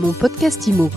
Mon podcast IMO.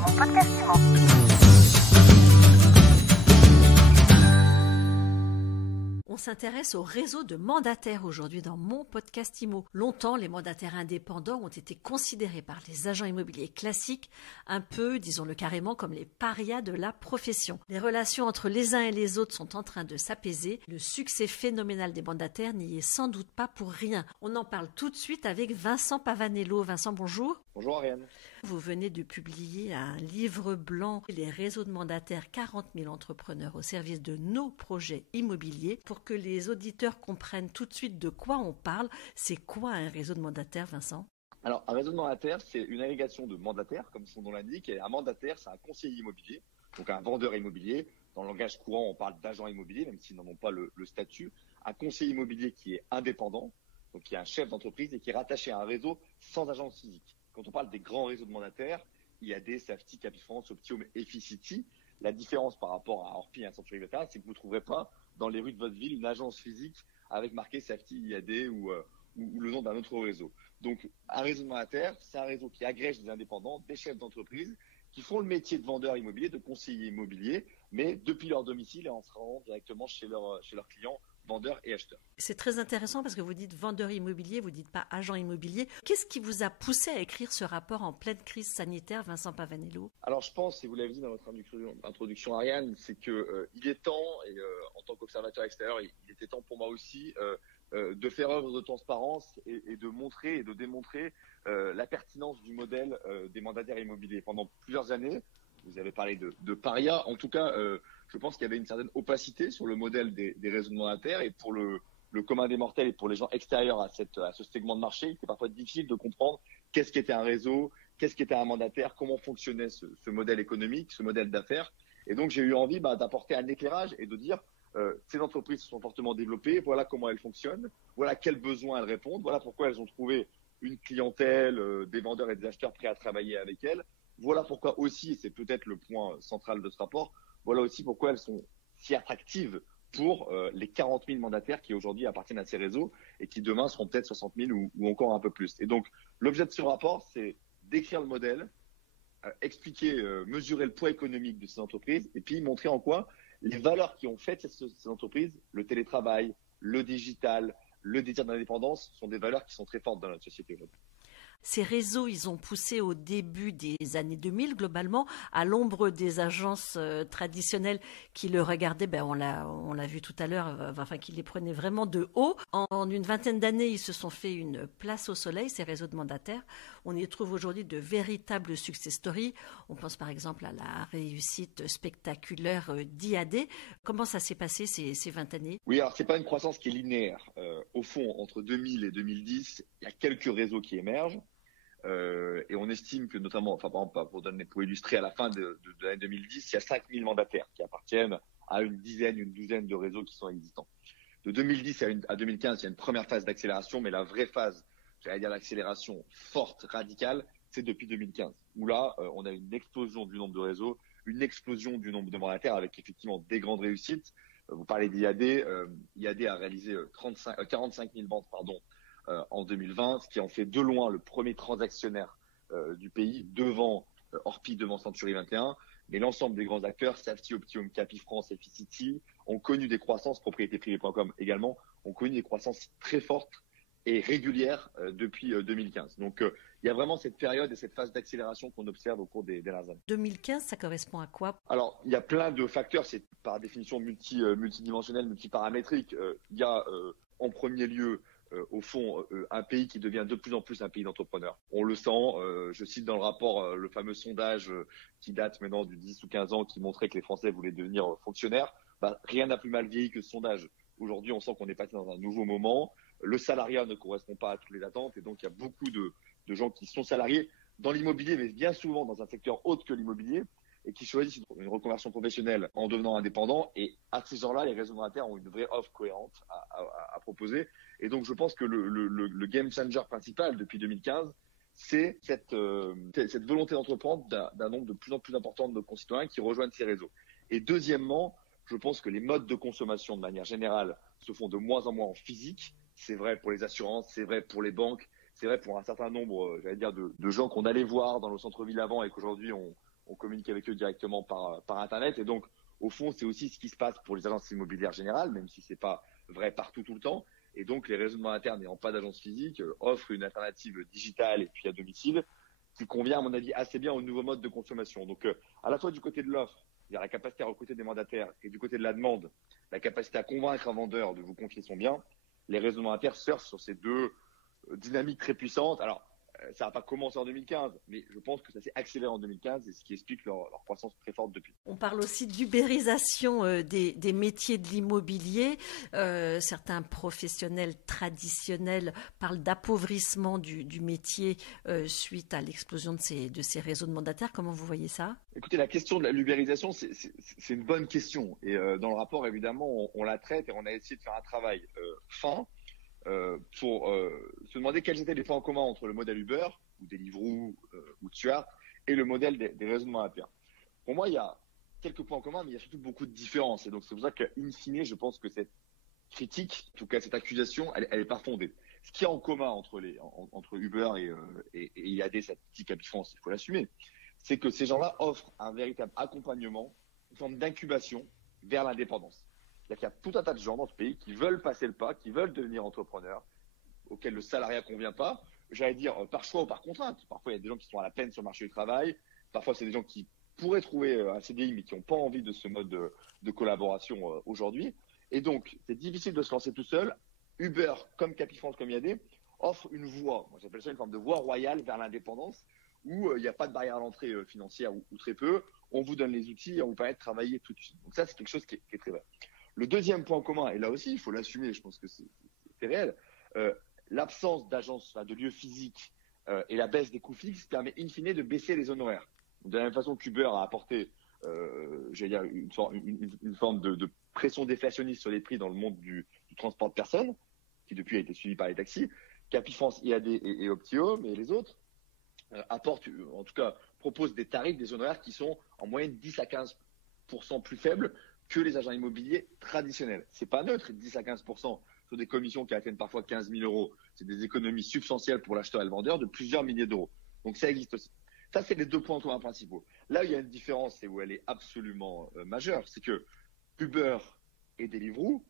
On s'intéresse au réseau de mandataires aujourd'hui dans Mon podcast IMO. Longtemps, les mandataires indépendants ont été considérés par les agents immobiliers classiques un peu, disons-le carrément, comme les parias de la profession. Les relations entre les uns et les autres sont en train de s'apaiser. Le succès phénoménal des mandataires n'y est sans doute pas pour rien. On en parle tout de suite avec Vincent Pavanello. Vincent, bonjour. Bonjour Ariane. Vous venez de publier un livre blanc, Les réseaux de mandataires, 40 000 entrepreneurs au service de nos projets immobiliers. Pour que les auditeurs comprennent tout de suite de quoi on parle, c'est quoi un réseau de mandataires, Vincent ? Alors, un réseau de mandataires, c'est une agrégation de mandataires, comme son nom l'indique. Et un mandataire, c'est un conseiller immobilier, donc un vendeur immobilier. Dans le langage courant, on parle d'agent immobilier, même s'ils n'en ont pas le statut. Un conseiller immobilier qui est indépendant, donc qui est un chef d'entreprise et qui est rattaché à un réseau sans agence physique. Quand on parle des grands réseaux de mandataires, IAD, Safety, Capifrance, Optium et Efficity, la différence par rapport à Orpi et à Century 21, c'est que vous ne trouverez pas dans les rues de votre ville une agence physique avec marqué Safety, IAD ou le nom d'un autre réseau. Donc, un réseau de mandataires, c'est un réseau qui agrège des indépendants, des chefs d'entreprise qui font le métier de vendeur immobilier, de conseiller immobilier, mais depuis leur domicile et en se rendant directement chez leurs clients, vendeurs et acheteurs. C'est très intéressant parce que vous dites vendeur immobilier, vous ne dites pas agent immobilier. Qu'est-ce qui vous a poussé à écrire ce rapport en pleine crise sanitaire, Vincent Pavanello ? Alors je pense, et vous l'avez dit dans votre introduction Ariane, c'est que il est temps, et en tant qu'observateur extérieur, il était temps pour moi aussi de faire œuvre de transparence et de montrer et de démontrer la pertinence du modèle des mandataires immobiliers. Pendant plusieurs années, vous avez parlé de paria, en tout cas je pense qu'il y avait une certaine opacité sur le modèle des réseaux de mandataires et pour le commun des mortels et pour les gens extérieurs à ce segment de marché, il était parfois difficile de comprendre qu'est-ce qu'était un réseau, qu'est-ce qu'était un mandataire, comment fonctionnait ce modèle économique, ce modèle d'affaires. Et donc j'ai eu envie d'apporter un éclairage et de dire ces entreprises sont fortement développées, voilà comment elles fonctionnent, voilà quels besoins elles répondent, voilà pourquoi elles ont trouvé une clientèle, des vendeurs et des acheteurs prêts à travailler avec elles. Voilà pourquoi aussi, et c'est peut-être le point central de ce rapport, voilà aussi pourquoi elles sont si attractives pour les 40 000 mandataires qui aujourd'hui appartiennent à ces réseaux et qui demain seront peut-être 60 000 ou encore un peu plus. Et donc, l'objet de ce rapport, c'est d'écrire le modèle, expliquer, mesurer le poids économique de ces entreprises et puis montrer en quoi les valeurs qui ont fait ces entreprises, le télétravail, le digital, le désir d'indépendance, sont des valeurs qui sont très fortes dans notre société aujourd'hui. Ces réseaux, ils ont poussé au début des années 2000, globalement, à l'ombre des agences traditionnelles qui le regardaient, on l'a vu tout à l'heure, qui les prenaient vraiment de haut. En une vingtaine d'années, ils se sont fait une place au soleil, ces réseaux de mandataires. On y trouve aujourd'hui de véritables success stories. On pense par exemple à la réussite spectaculaire d'IAD. Comment ça s'est passé ces 20 années ? Oui, alors c'est pas une croissance qui est linéaire. Au fond, entre 2000 et 2010, il y a quelques réseaux qui émergent. Et on estime que notamment, par exemple, pour illustrer, à la fin de l'année 2010, il y a 5000 mandataires qui appartiennent à une douzaine de réseaux qui sont existants. De 2010 à 2015, il y a une première phase d'accélération, mais la vraie phase, j'allais dire l'accélération forte, radicale, c'est depuis 2015, où là, on a une explosion du nombre de réseaux, une explosion du nombre de mandataires avec effectivement des grandes réussites. Vous parlez d'IAD, IAD a réalisé 45 000 ventes, en 2020, ce qui en fait de loin le premier transactionnaire du pays, devant Orpi, devant Century 21. Mais l'ensemble des grands acteurs, Safety, Optium, Capifrance, Efficity, ont connu des croissances, propriétéprivée.com également, ont connu des croissances très fortes et régulières depuis 2015. Donc il y a vraiment cette période et cette phase d'accélération qu'on observe au cours des dernières années. 2015, ça correspond à quoi ? Alors, il y a plein de facteurs, c'est par définition multidimensionnel, multiparamétrique. Il y a en premier lieu au fond, un pays qui devient de plus en plus un pays d'entrepreneurs. On le sent, je cite dans le rapport le fameux sondage qui date maintenant du 10 ou 15 ans qui montrait que les Français voulaient devenir fonctionnaires. Rien n'a plus mal vieilli que ce sondage. Aujourd'hui, on sent qu'on est passé dans un nouveau moment. Le salariat ne correspond pas à toutes les attentes et donc il y a beaucoup de gens qui sont salariés dans l'immobilier, mais bien souvent dans un secteur autre que l'immobilier et qui choisissent une reconversion professionnelle en devenant indépendants. Et à ces gens-là, les réseaux de mandataires ont une vraie offre cohérente à proposer. Et donc, je pense que le game changer principal depuis 2015, c'est cette volonté d'entreprendre d'un nombre de plus en plus important de nos concitoyens qui rejoignent ces réseaux. Et deuxièmement, je pense que les modes de consommation de manière générale se font de moins en moins en physique. C'est vrai pour les assurances, c'est vrai pour les banques, c'est vrai pour un certain nombre, j'allais dire, de gens qu'on allait voir dans le centre-ville avant et qu'aujourd'hui on communique avec eux directement par Internet. Et donc, au fond, c'est aussi ce qui se passe pour les agences immobilières générales, même si c'est pas vrai partout tout le temps. Et donc, les raisonnements internes n'ayant pas d'agence physique offrent une alternative digitale et puis à domicile qui convient, à mon avis, assez bien au nouveau mode de consommation. Donc, à la fois du côté de l'offre, il y a la capacité à recruter des mandataires, et du côté de la demande, la capacité à convaincre un vendeur de vous confier son bien. Les raisonnements internes surfent sur ces deux dynamiques très puissantes. Alors, ça n'a pas commencé en 2015, mais je pense que ça s'est accéléré en 2015 et ce qui explique leur croissance très forte depuis. On parle aussi d'ubérisation des métiers de l'immobilier. Certains professionnels traditionnels parlent d'appauvrissement du métier suite à l'explosion de ces réseaux de mandataires. Comment vous voyez ça? Écoutez, la question de l'ubérisation, c'est une bonne question. Et dans le rapport, évidemment, on la traite et on a essayé de faire un travail fin pour se demander quels étaient les points en commun entre le modèle Uber, ou Deliveroo, ou Stuart, et le modèle des raisonnements internes. Pour moi, il y a quelques points en commun, mais il y a surtout beaucoup de différences. Et donc, c'est pour ça qu'in fine, je pense que cette critique, en tout cas cette accusation, elle est pas fondée. Ce qu'il y a en commun entre Uber et IAD, cette petite Capifrance, il faut l'assumer, c'est que ces gens-là offrent un véritable accompagnement, une forme d'incubation vers l'indépendance. C'est-à-dire qu'il y a tout un tas de gens dans ce pays qui veulent passer le pas, qui veulent devenir entrepreneurs, auxquels le salariat convient pas, j'allais dire par choix ou par contrainte. Parfois, il y a des gens qui sont à la peine sur le marché du travail. Parfois, c'est des gens qui pourraient trouver un CDI, mais qui n'ont pas envie de ce mode de collaboration aujourd'hui. Et donc, c'est difficile de se lancer tout seul. Uber, comme Capifrance, comme IAD, offre une voie, moi j'appelle ça une forme de voie royale vers l'indépendance, où il n'y a pas de barrière à l'entrée financière ou très peu. On vous donne les outils et on vous permet de travailler tout de suite. Donc ça, c'est quelque chose qui est très vrai. Le deuxième point commun, et là aussi, il faut l'assumer, je pense que c'est réel, l'absence d'agence, de lieux physiques et la baisse des coûts fixes permet in fine de baisser les honoraires. De la même façon qu'Uber a apporté j'allais dire une forme de pression déflationniste sur les prix dans le monde du transport de personnes, qui depuis a été suivi par les taxis, Capifrance, IAD et Optio, mais les autres apportent, en tout cas, proposent des tarifs, des honoraires qui sont en moyenne 10 à 15% plus faibles que les agents immobiliers traditionnels. C'est pas neutre, 10 à 15% sur des commissions qui atteignent parfois 15 000 euros. C'est des économies substantielles pour l'acheteur et le vendeur de plusieurs milliers d'euros. Donc ça existe aussi. Ça, c'est les deux points communs principaux. Là où il y a une différence et où elle est absolument majeure, c'est que Uber et Deliveroo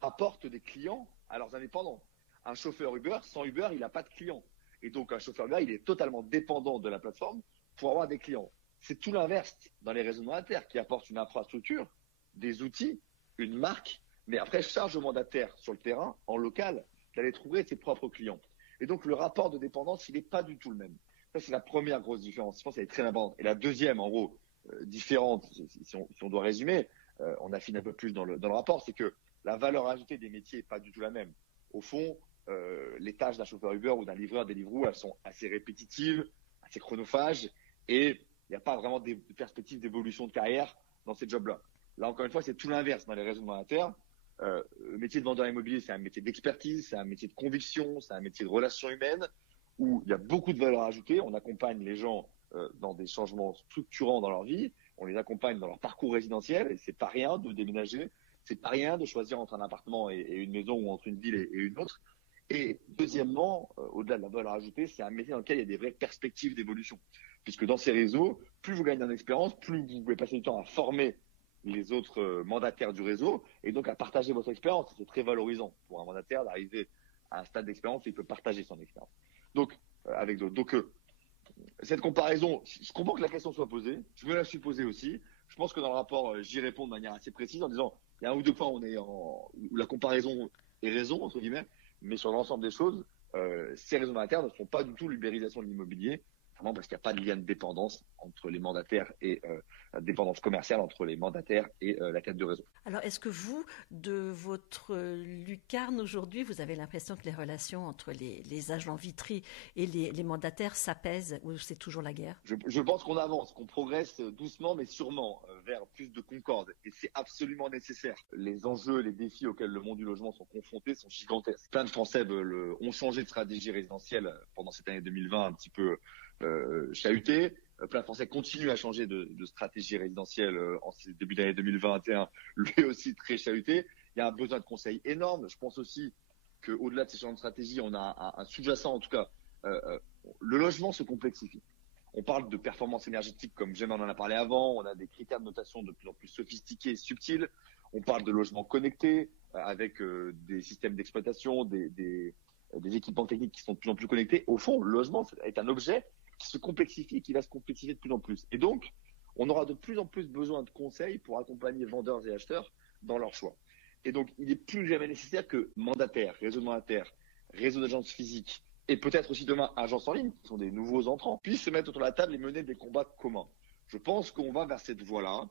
apportent des clients à leurs indépendants. Un chauffeur Uber, sans Uber, il n'a pas de clients. Et donc, un chauffeur Uber, il est totalement dépendant de la plateforme pour avoir des clients. C'est tout l'inverse dans les réseaux mandataires qui apportent une infrastructure, des outils, une marque, mais après, charge au mandataire sur le terrain, en local, d'aller trouver ses propres clients. Et donc, le rapport de dépendance, il n'est pas du tout le même. Ça, c'est la première grosse différence. Je pense qu'elle est très importante. Et la deuxième, en gros, différente, si on doit résumer, on affine un peu plus dans le rapport, c'est que la valeur ajoutée des métiers n'est pas du tout la même. Au fond, les tâches d'un chauffeur Uber ou d'un livreur Deliveroo, elles sont assez répétitives, assez chronophages, et il n'y a pas vraiment de perspective d'évolution de carrière dans ces jobs-là. Là, encore une fois, c'est tout l'inverse dans les réseaux mandataires. Le métier de vendeur immobilier, c'est un métier d'expertise, c'est un métier de conviction, c'est un métier de relations humaines, où il y a beaucoup de valeur ajoutée. On accompagne les gens dans des changements structurants dans leur vie, on les accompagne dans leur parcours résidentiel, et c'est pas rien de déménager, c'est pas rien de choisir entre un appartement et une maison ou entre une ville et une autre. Et deuxièmement, au-delà de la valeur ajoutée, c'est un métier dans lequel il y a des vraies perspectives d'évolution. Puisque dans ces réseaux, plus vous gagnez en expérience, plus vous pouvez passer du temps à former les autres mandataires du réseau et donc à partager votre expérience. C'est très valorisant pour un mandataire d'arriver à un stade d'expérience où il peut partager son expérience. Donc, avec d'autres. Donc, cette comparaison, je comprends que la question soit posée. Je me la suis posée aussi. Je pense que dans le rapport, j'y réponds de manière assez précise en disant il y a un ou deux points où la comparaison est raison, entre guillemets, mais sur l'ensemble des choses, ces réseaux mandataires ne sont pas du tout l'ubérisation de l'immobilier, vraiment parce qu'il n'y a pas de lien de dépendance entre les mandataires et la dépendance commerciale entre les mandataires et la tête de réseau. Alors, est-ce que vous, de votre lucarne aujourd'hui, vous avez l'impression que les relations entre les agents Vitry et les mandataires s'apaisent ou c'est toujours la guerre? Je pense qu'on avance, qu'on progresse doucement mais sûrement vers plus de concorde et c'est absolument nécessaire. Les enjeux, les défis auxquels le monde du logement sont confrontés sont gigantesques. Plein de Français ont changé de stratégie résidentielle pendant cette année 2020 un petit peu chahuté. Plein de Français continuent à changer de stratégie résidentielle en ce début d'année 2021, lui aussi très chahuté. Il y a un besoin de conseils énorme. Je pense aussi qu'au-delà de ces changements de stratégie, on a un sous-jacent, en tout cas, le logement se complexifie. On parle de performance énergétique comme Gemma en a parlé avant. On a des critères de notation de plus en plus sophistiqués et subtils. On parle de logement connecté avec des systèmes d'exploitation, des équipements techniques qui sont de plus en plus connectés. Au fond, le logement est un objet qui se complexifie et qui va se complexifier de plus en plus. Et donc, on aura de plus en plus besoin de conseils pour accompagner vendeurs et acheteurs dans leur choix. Et donc, il est plus jamais nécessaire que mandataires, réseaux de mandataires, réseaux d'agences physiques et peut-être aussi demain agences en ligne, qui sont des nouveaux entrants, puissent se mettre autour de la table et mener des combats communs. Je pense qu'on va vers cette voie-là.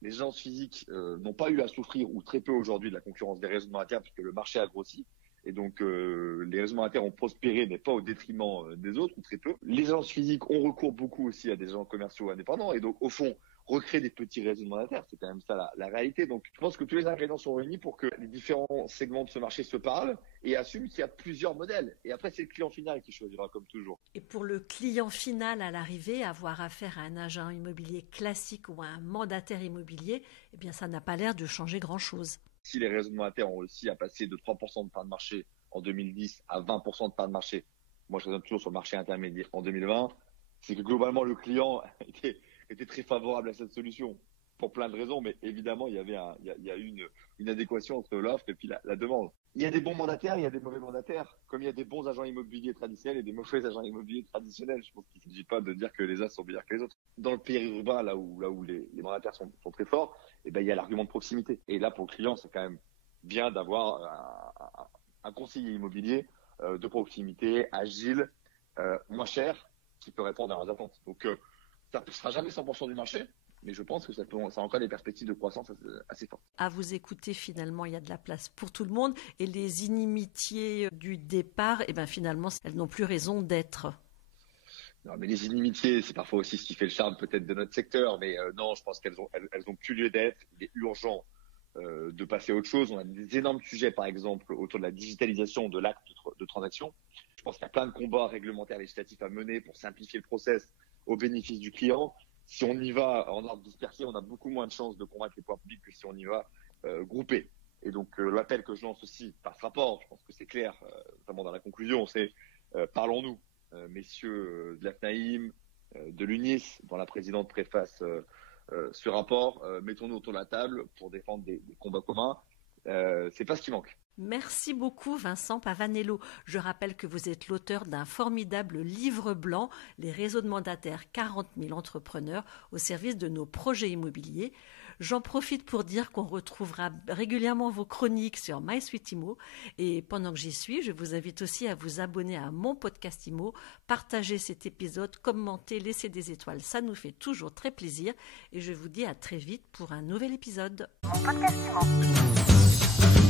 Les agences physiques n'ont pas eu à souffrir ou très peu aujourd'hui de la concurrence des réseaux de mandataires puisque le marché a grossi. Et donc, les réseaux mandataires ont prospéré, mais pas au détriment des autres, ou très peu. Les agences physiques ont recours beaucoup aussi à des agents commerciaux indépendants. Et donc, au fond, recréer des petits réseaux mandataires, c'est quand même ça la réalité. Donc, je pense que tous les ingrédients sont réunis pour que les différents segments de ce marché se parlent et assument qu'il y a plusieurs modèles. Et après, c'est le client final qui choisira, comme toujours. Et pour le client final à l'arrivée, avoir affaire à un agent immobilier classique ou à un mandataire immobilier, eh bien, ça n'a pas l'air de changer grand-chose. Si les réseaux de mandataires ont réussi à passer de 3% de part de marché en 2010 à 20% de part de marché, moi je raisonne toujours sur le marché intermédiaire en 2020, c'est que globalement le client était très favorable à cette solution pour plein de raisons, mais évidemment il y a eu une adéquation entre l'offre et puis la demande. Il y a des bons mandataires, il y a des mauvais mandataires, comme il y a des bons agents immobiliers traditionnels et des mauvais agents immobiliers traditionnels. Je pense qu'il ne s'agit pas de dire que les uns sont meilleurs que les autres. Dans le périurbain, là où les mandataires sont très forts, eh ben, il y a l'argument de proximité. Et là, pour le client, c'est quand même bien d'avoir un conseiller immobilier de proximité, agile, moins cher, qui peut répondre à leurs attentes. Donc, ça ne sera jamais 100% du marché, mais je pense que ça a encore des perspectives de croissance assez fortes. À vous écouter, finalement, il y a de la place pour tout le monde. Et les inimitiés du départ, eh ben, finalement, elles n'ont plus raison d'être. Non, mais les inimitiés, c'est parfois aussi ce qui fait le charme peut-être de notre secteur. Mais non, je pense qu'elles ont plus lieu d'être. Il est urgent de passer à autre chose. On a des énormes sujets, par exemple, autour de la digitalisation de l'acte de transaction. Je pense qu'il y a plein de combats réglementaires législatifs à mener pour simplifier le process au bénéfice du client. Si on y va en ordre dispersé, on a beaucoup moins de chances de convaincre les pouvoirs publics que si on y va groupé. Et donc, l'appel que je lance aussi par ce rapport, je pense que c'est clair, notamment dans la conclusion, c'est parlons-nous. Messieurs de l'AFNAIM, de l'UNIS, dont la présidente préface ce rapport, mettons-nous autour de la table pour défendre des combats communs. C'est pas ce qui manque. Merci beaucoup Vincent Pavanello. Je rappelle que vous êtes l'auteur d'un formidable livre blanc, Les réseaux de mandataires, 40 000 entrepreneurs au service de nos projets immobiliers. J'en profite pour dire qu'on retrouvera régulièrement vos chroniques sur MySuite Immo. Et pendant que j'y suis, je vous invite aussi à vous abonner à mon podcast Immo, partager cet épisode, commenter, laisser des étoiles. Ça nous fait toujours très plaisir. Et je vous dis à très vite pour un nouvel épisode. Mon podcast Immo.